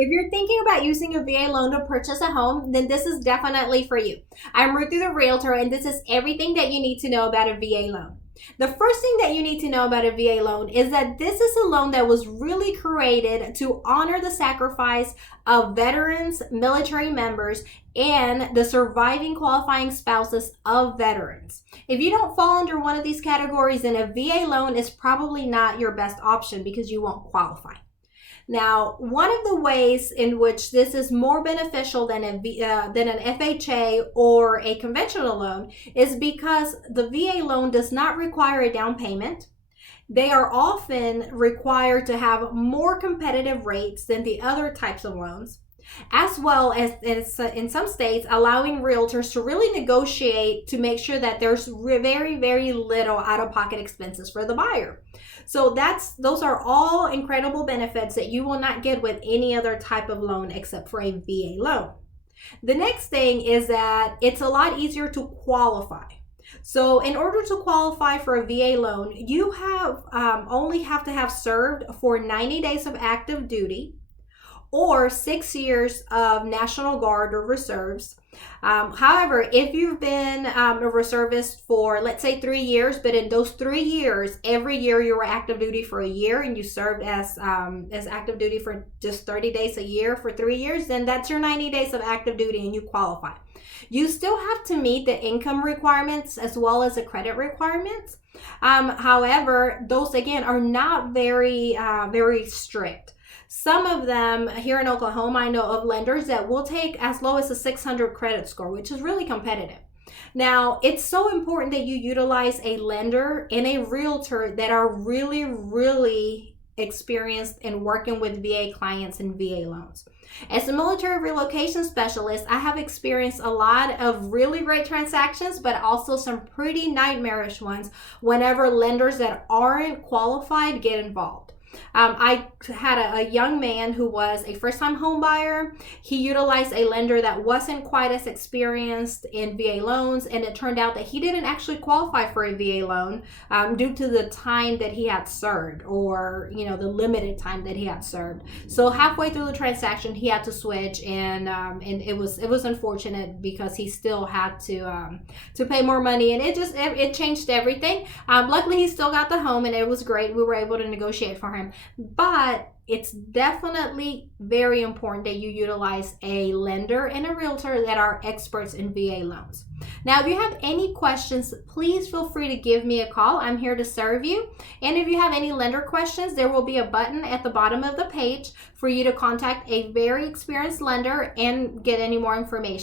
if you're thinking about using a VA loan to purchase a home, then this is definitely for you. I'm Ruthie the Realtor, and this is everything that you need to know about a VA loan. The first thing that you need to know about a VA loan is that this is a loan that was really created to honor the sacrifice of veterans, military members, and the surviving qualifying spouses of veterans. If you don't fall under one of these categories, then a VA loan is probably not your best option because you won't qualify. Now, one of the ways in which this is more beneficial than an FHA or a conventional loan is because the VA loan does not require a down payment. They are often required to have more competitive rates than the other types of loans, as well as in some states allowing realtors to really negotiate to make sure that there's very, very little out-of-pocket expenses for the buyer. So those are all incredible benefits that you will not get with any other type of loan except for a VA loan. The next thing is that it's a lot easier to qualify. So in order to qualify for a VA loan, you only have to have served for 90 days of active duty or 6 years of National Guard or reserves. However, if you've been a reservist for, let's say, 3 years, but in those 3 years, every year you were active duty for a year and you served as active duty for just 30 days a year for 3 years, then that's your 90 days of active duty and you qualify. You still have to meet the income requirements as well as the credit requirements. However, those again are not very strict. Some of them here in Oklahoma, I know of lenders that will take as low as a 600 credit score, which is really competitive. Now, it's so important that you utilize a lender and a realtor that are really, really experienced in working with VA clients and VA loans. As a military relocation specialist, I have experienced a lot of really great transactions, but also some pretty nightmarish ones whenever lenders that aren't qualified get involved. I had a young man who was a first-time home buyer. He utilized a lender that wasn't quite as experienced in VA loans, and it turned out that he didn't actually qualify for a VA loan due to the time that he had served, or the limited time that he had served. So halfway through the transaction, he had to switch, and it was unfortunate because he still had to pay more money, and it changed everything. Luckily, he still got the home, and it was great. We were able to negotiate for him. But it's definitely very important that you utilize a lender and a realtor that are experts in VA loans. Now, if you have any questions, please feel free to give me a call. I'm here to serve you. And if you have any lender questions, there will be a button at the bottom of the page for you to contact a very experienced lender and get any more information.